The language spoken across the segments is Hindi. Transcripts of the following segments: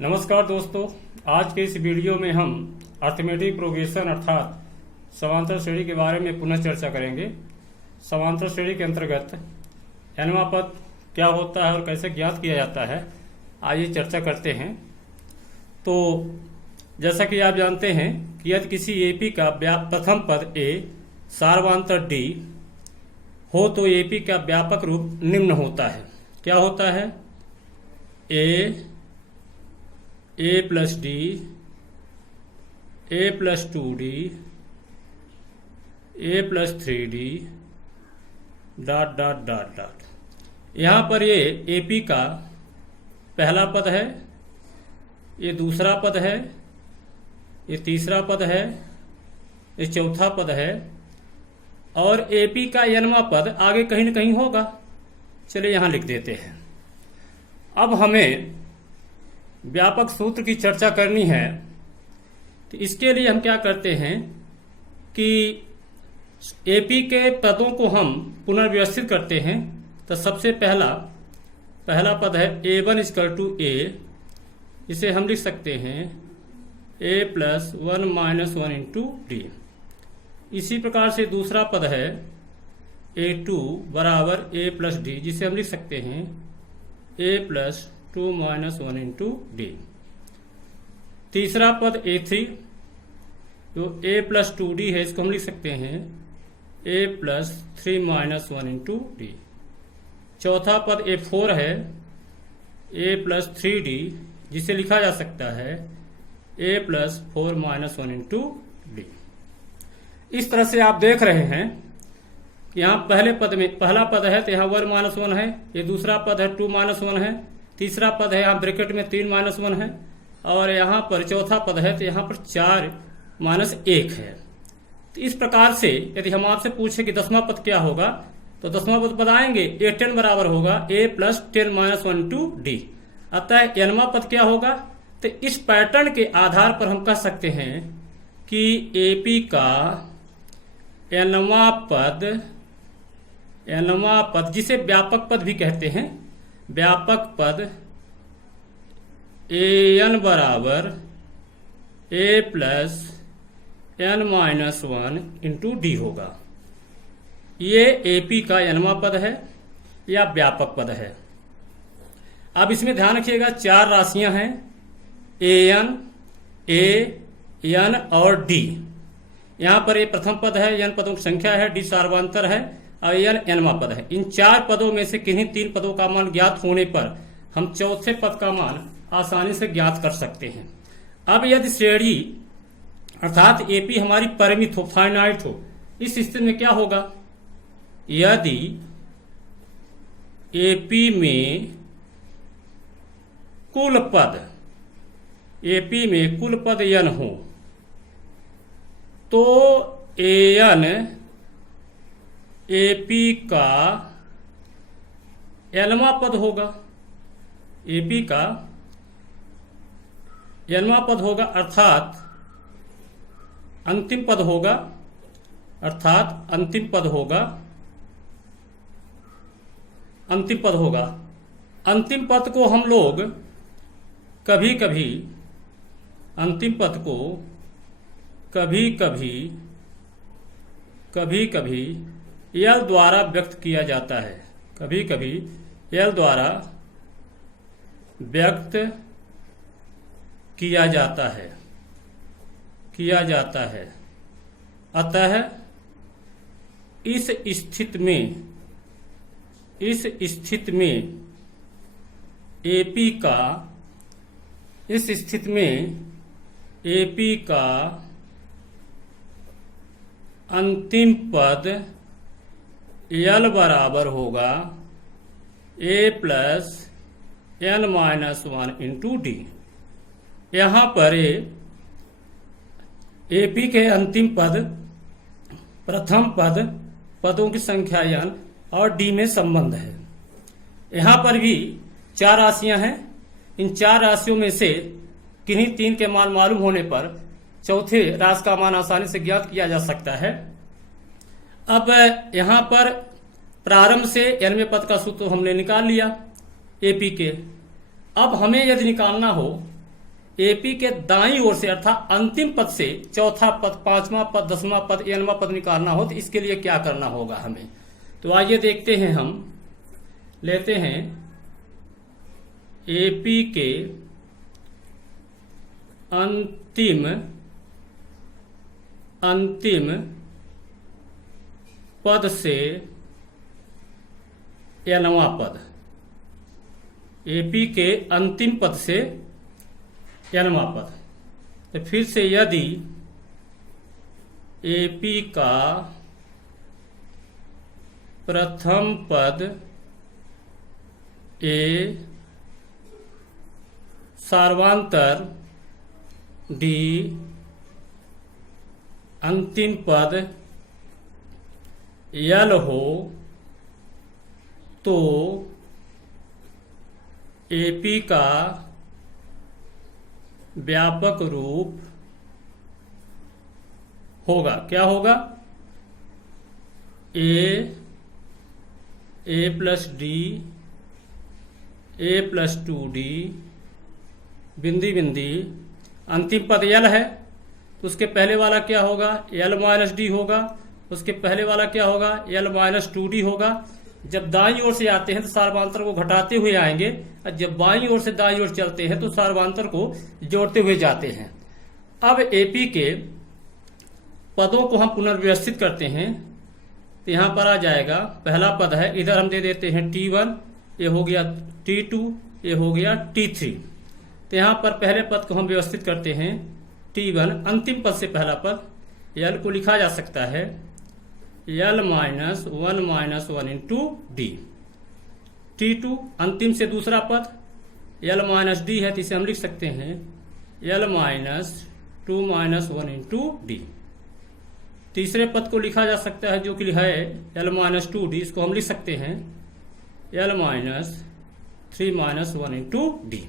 नमस्कार दोस्तों, आज के इस वीडियो में हम अर्थमेटिक प्रोग्रेशन अर्थात समांतर श्रेणी के बारे में पुनः चर्चा करेंगे। समांतर श्रेणी के अंतर्गत nवां पद क्या होता है और कैसे ज्ञात किया जाता है, आइए चर्चा करते हैं। तो जैसा कि आप जानते हैं कि यदि किसी एपी का प्रथम पद ए सार्वधातुक डी हो तो एपी का व्यापक रूप निम्न होता है। क्या होता है? A plus d, a plus 2d, a plus 3d dot dot dot dot. यहाँ पर ये एपी का पहला पद है, ये दूसरा पद है, ये तीसरा पद है, ये चौथा पद है और एपी का nवां पद आगे कहीं न कहीं होगा। चलिए यहाँ लिख देते हैं। अब हमें व्यापक सूत्र की चर्चा करनी है, तो इसके लिए हम क्या करते हैं कि एपी के पदों को हम पुनर्व्यवस्थित करते हैं। तो सबसे पहला पद है a1 = a, इसे हम लिख सकते हैं a + 1 - 1 × d। इसी प्रकार से दूसरा पद है a2 = a + d, जिसे हम लिख सकते हैं a + 2 - 1 × d। तीसरा पद a3 जो a + 2d है, इसको हम लिख सकते हैं a + 3 - 1 × d। चौथा पद a4 है a + 3d, जिसे लिखा जा सकता है a + 4 - 1 × d। इस तरह से आप देख रहे हैं कि यहाँ पहले पद में पहला पद है तो यहाँ 1 - 1 है, ये दूसरा पद है 2 - 1 है, तीसरा पद है यहाँ ब्रैकेट में 3 - 1 है और यहाँ पर चौथा पद है तो यहाँ पर 4 - 1 है। तो इस प्रकार से यदि हम आपसे पूछे कि 10वां पद क्या होगा, तो 10वां पद बताएंगे a10 बराबर होगा a + 10 - 1 × d। अतः nवां पद क्या होगा? तो इस पैटर्न के आधार पर हम कह सकते हैं कि एपी का nवां पद जिसे व्यापक पद भी कहते हैं, व्यापक पद an बराबर a + n - 1 × d होगा। ये एपी का nवां पद है या व्यापक पद है। अब इसमें ध्यान रखिएगा 4 राशियां हैं an, a, n और d। यहाँ पर ये प्रथम पद है, n पदों की संख्या है, d सार्वधातुक है और n nवां पद है। इन 4 पदों में से किन्हीं 3 पदों का मान ज्ञात होने पर हम चौथे पद का मान आसानी से ज्ञात कर सकते हैं। अब यदि श्रेणी अर्थात एपी हमारी परिमित हो, फाइनाइट हो, इस स्थिति में क्या होगा? यदि एपी में कुल पद n हो तो an एपी का nवां पद होगा। एपी का nवां पद होगा अर्थात अंतिम पद होगा, अंतिम पद होगा। अंतिम पद को हम लोग कभी कभी यल द्वारा व्यक्त किया जाता है, कभी यल द्वारा व्यक्त किया जाता है। अतः इस स्थिति में एपी का अंतिम पद यल बराबर होगा a + n - 1 × d। यहाँ पर एपी के अंतिम पद प्रथम पदों की संख्या n और d में संबंध है। यहाँ पर भी 4 राशियां हैं। इन 4 राशियों में से किन्हीं 3 के मान मालूम होने पर चौथे राशि का मान आसानी से ज्ञात किया जा सकता है। अब यहाँ पर प्रारंभ से nवें पद का सूत्र हमने निकाल लिया एपी के। अब हमें यदि निकालना हो एपी के दाईं ओर से अर्थात अंतिम पद से चौथा पद, पांचवा पद, 10वां पद, nवां पद निकालना हो तो इसके लिए क्या करना होगा हमें। तो आइए देखते हैं, हम लेते हैं एपी के अंतिम पद से nवां पद, एपी के अंतिम पद से nवां पद। तो फिर से यदि एपी का प्रथम पद ए सार्वांतर डी अंतिम पद यल हो तो एपी का व्यापक रूप होगा। क्या होगा? ए plus d, a plus 2D, बिंदी बिंदी, अंतिम पद यल है तो उसके पहले वाला क्या होगा? यल माइनस डी होगा। उसके पहले वाला क्या होगा? यल माइनस 2D होगा। जब दाईं ओर से आते हैं तो सार्वांतर को घटाते हुए आएंगे, और जब बाईं ओर से दाईं ओर चलते हैं तो सार्वांतर को जोड़ते हुए जाते हैं। अब एपी के पदों को हम पुनर्व्यवस्थित करते हैं तो यहां पर आ जाएगा, पहला पद है, इधर हम दे देते हैं T1, ये हो गया T2, ये हो गया T3। तो यहां पर पहले पद को हम व्यवस्थित करते हैं T1, अंतिम पद से पहला पद, यल को लिखा जा सकता है यल माइनस 1 इंटू डी। T2 अंतिम से दूसरा पद यल माइनस डी है तो इसे हम लिख सकते हैं यल माइनस 2 1 इंटू डी। तीसरे पद को लिखा जा सकता है जो कि है यल माइनस 2D, इसको हम लिख सकते हैं यल माइनस 3 1 इंटू डी।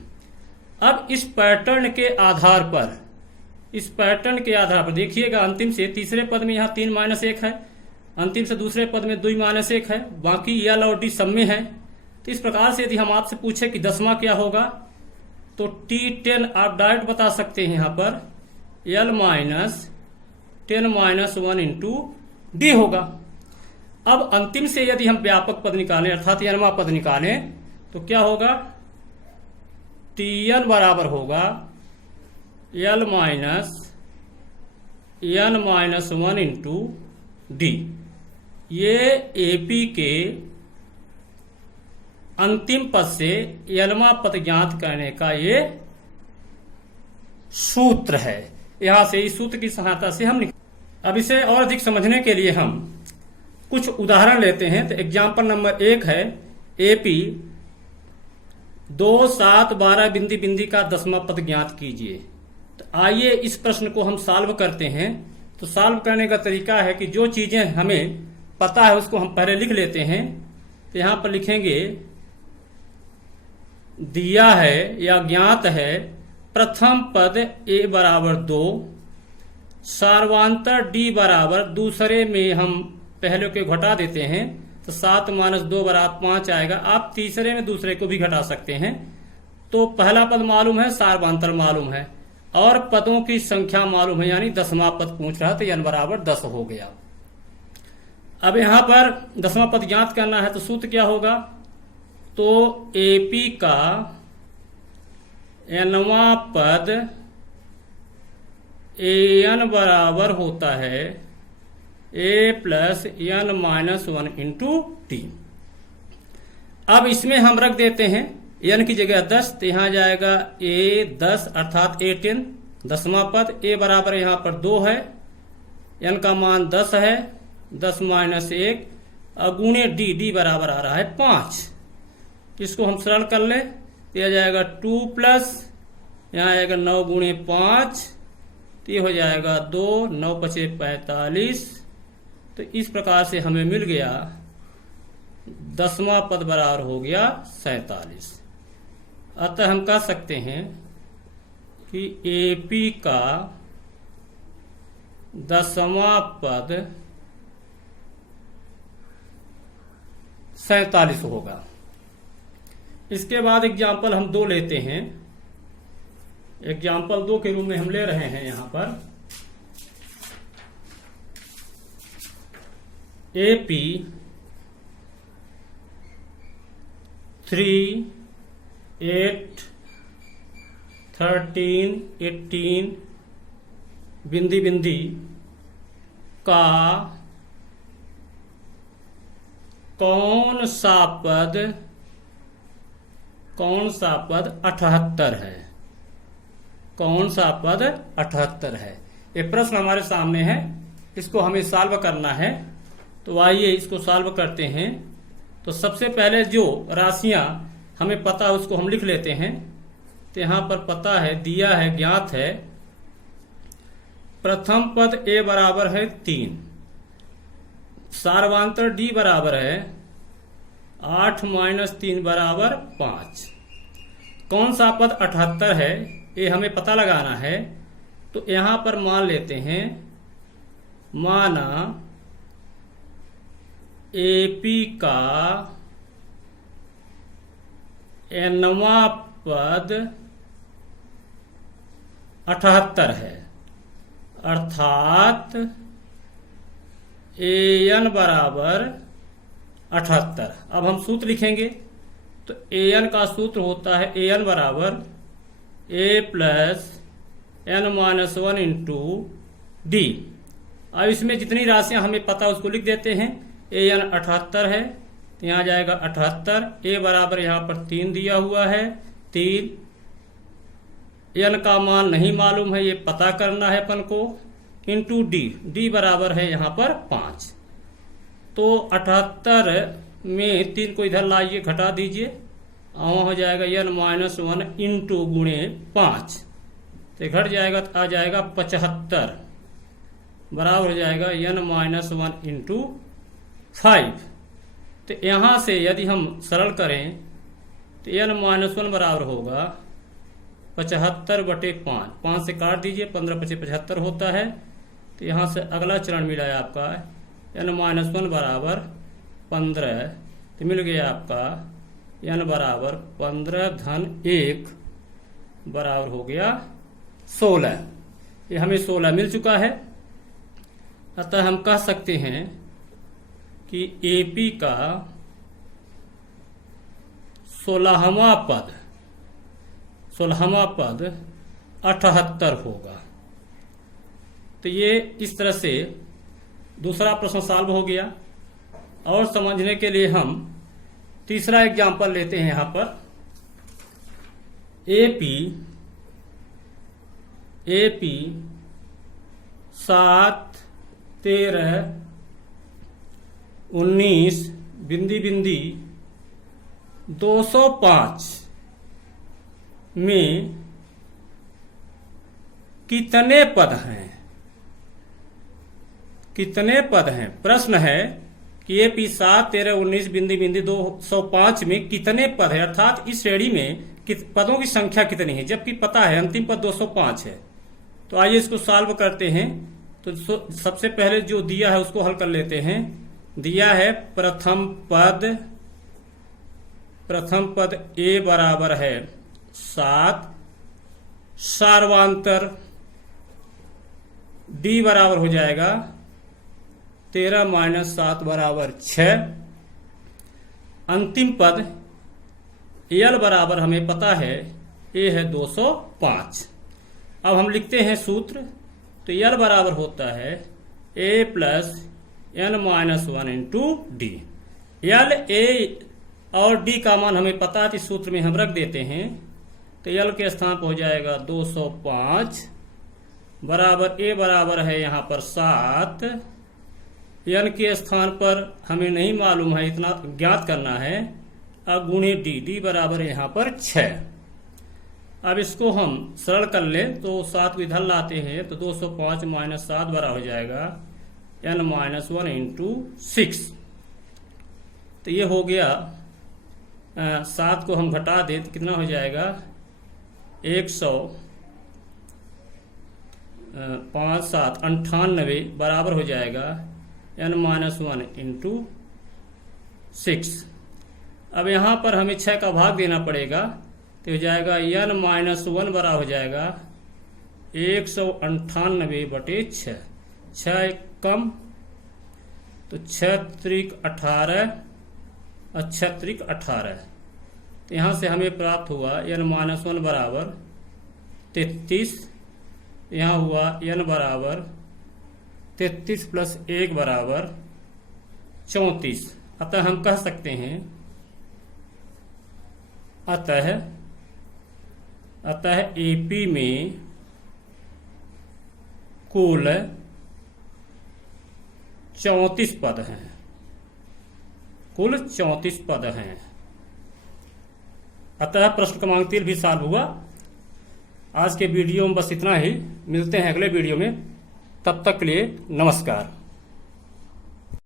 अब इस पैटर्न के आधार पर देखिएगा, अंतिम से तीसरे पद में यहाँ 3 -1 है, अंतिम से दूसरे पद में 2 -1 है, बाकी यल और डी सब में है। तो इस प्रकार से यदि हम आपसे पूछे कि 10वां क्या होगा तो T10 आप डायरेक्ट बता सकते हैं, यहाँ पर यल माइनस 10 -1 इंटू डी होगा। अब अंतिम से यदि हम व्यापक पद निकालें अर्थात nवां पद निकालें तो क्या होगा? Tn बराबर होगा यल माइनस n -1 इंटू डी। ये एपी के अंतिम पद से nवां पद ज्ञात करने का ये सूत्र है। यहां से इस सूत्र की सहायता से हम अब इसे और अधिक समझने के लिए हम कुछ उदाहरण लेते हैं। तो एग्जाम्पल नंबर 1 है एपी 2 7 12 बिंदी बिंदी का 10वां पद ज्ञात कीजिए। तो आइए इस प्रश्न को हम सॉल्व करते हैं। तो सॉल्व करने का तरीका है कि जो चीजें हमें पता है उसको हम पहले लिख लेते हैं। तो यहां पर लिखेंगे दिया है या ज्ञात है प्रथम पद ए बराबर 2, सार्वांतर डी बराबर, दूसरे में हम पहले के घटा देते हैं तो 7 - 2 बराबर 5 आएगा। आप तीसरे में दूसरे को भी घटा सकते हैं। तो पहला पद मालूम है, सार्वांतर मालूम है और पदों की संख्या मालूम है, यानी 10वां पद पूछ रहा तो n बराबर 10 हो गया। अब यहां पर 10वां पद ज्ञात करना है तो सूत्र क्या होगा? तो एपी का nवां पद an बराबर होता है a plus n -1 into T. अब इसमें हम रख देते हैं n की जगह 10, तो यहां जाएगा a 10 अर्थात A10, 10वां पद। a बराबर यहां पर 2 है, n का मान 10 है, 10 - 1 अगुणे d बराबर आ रहा है 5। इसको हम सरल कर ले तो यह जाएगा 2 प्लस यहाँ आएगा 9 × 5, तो ये हो जाएगा 2, 9 × 5 = 45। तो इस प्रकार से हमें मिल गया 10वां पद बराबर हो गया 47। अतः हम कह सकते हैं कि एपी का 10वां पद 47 होगा। इसके बाद एग्जाम्पल हम 2 लेते हैं। एग्जाम्पल 2 के रूप में हम ले रहे हैं यहाँ पर AP 3, 8, 13, 18 बिंदी बिंदी का कौन सा पद 78 है? कौन सा पद 78 है? ये प्रश्न हमारे सामने है, इसको हमें सॉल्व करना है। तो आइए इसको सॉल्व करते हैं। तो सबसे पहले जो राशियां हमें पता है उसको हम लिख लेते हैं। तो यहाँ पर पता है, दिया है, ज्ञात है। प्रथम पद a बराबर है 3, सार्वांतर d बराबर है 8 - 3 बराबर 5। कौन सा पद 78 है ये हमें पता लगाना है। तो यहाँ पर मान लेते हैं, माना AP का nवां पद 78 है, अर्थात AN बराबर 78। अब हम सूत्र लिखेंगे। तो AN का सूत्र होता है AN बराबर A + n-1 इंटू D। अब इसमें जितनी राशियां हमें पता उसको लिख देते हैं। AN 78 है, तो यहाँ जाएगा 78। A बराबर यहाँ पर 3 दिया हुआ है, 3। n का मान नहीं मालूम है, ये पता करना है अपन को, इंटू D बराबर है यहाँ पर 5। तो 78 में 3 को इधर लाइए, घटा दीजिए, वहाँ हो जाएगा n-1 इंटू गुणे 5। तो घट जाएगा, तो आ जाएगा 75 बराबर हो जाएगा n-1 इंटू 5। तो यहाँ से यदि हम सरल करें तो n-1 बराबर होगा 75/5। 5 से काट दीजिए, 15 × 5 = 75 होता है। तो यहाँ से अगला चरण मिला है आपका n-1 बराबर 15। तो मिल गया आपका n बराबर 15-1 बराबर हो गया 16। ये हमें 16 मिल चुका है। अतः हम कह सकते हैं कि AP का 16वां पद 78 होगा। तो ये इस तरह से दूसरा प्रश्न सॉल्व हो गया। और समझने के लिए हम तीसरा एग्जाम्पल लेते हैं। यहाँ पर AP 7, 13, 19 बिंदी बिंदी 205 में कितने पद हैं? कितने पद हैं? प्रश्न है कि AP 7, 13, 19 बिंदी बिंदी 205 में कितने पद है, अर्थात इस श्रेणी में पदों की संख्या कितनी है, जबकि पता है अंतिम पद 205 है। तो आइए इसको सॉल्व करते हैं। तो सबसे पहले जो दिया है उसको हल कर लेते हैं। दिया है प्रथम पद A बराबर है 7, सार्वांतर D बराबर हो जाएगा 13 - 7 बराबर 6। अंतिम पद L बराबर हमें पता है A है 205। अब हम लिखते हैं सूत्र। तो L बराबर होता है A + n-1 into D। L, A और D का मान हमें पता है, इस सूत्र में हम रख देते हैं। तो L के स्थान पर हो जाएगा 205 बराबर A बराबर है यहाँ पर 7। n के स्थान पर हमें नहीं मालूम है, इतना ज्ञात करना है, गुणे D बराबर है यहाँ पर 6। अब इसको हम सरल कर लें। तो 7 को इधर लाते हैं, तो 205 - 7 बराबर हो जाएगा n-1 इंटू 6। तो ये हो गया 7 को हम घटा दें तो कितना हो जाएगा 100, 5, 7, 98 बराबर हो जाएगा n-1 इंटू 6। अब यहाँ पर हमें 6 का भाग देना पड़ेगा। तो हो जाएगा n-1 बराबर हो जाएगा 198/6। 6 कम तो 6 त्रिक 18 और 6 त्रिक 18। तो यहाँ से हमें प्राप्त हुआ n-1 बराबर 33। यहाँ हुआ n बराबर 33 + 1 बराबर 34। अतः हम कह सकते हैं अतः एपी में कुल 34 पद हैं। कुल 34 पद हैं। अतः प्रश्न क्रमांक 3 भी सॉल्व हुआ। आज के वीडियो में बस इतना ही। मिलते हैं अगले वीडियो में। तब तक के लिए नमस्कार।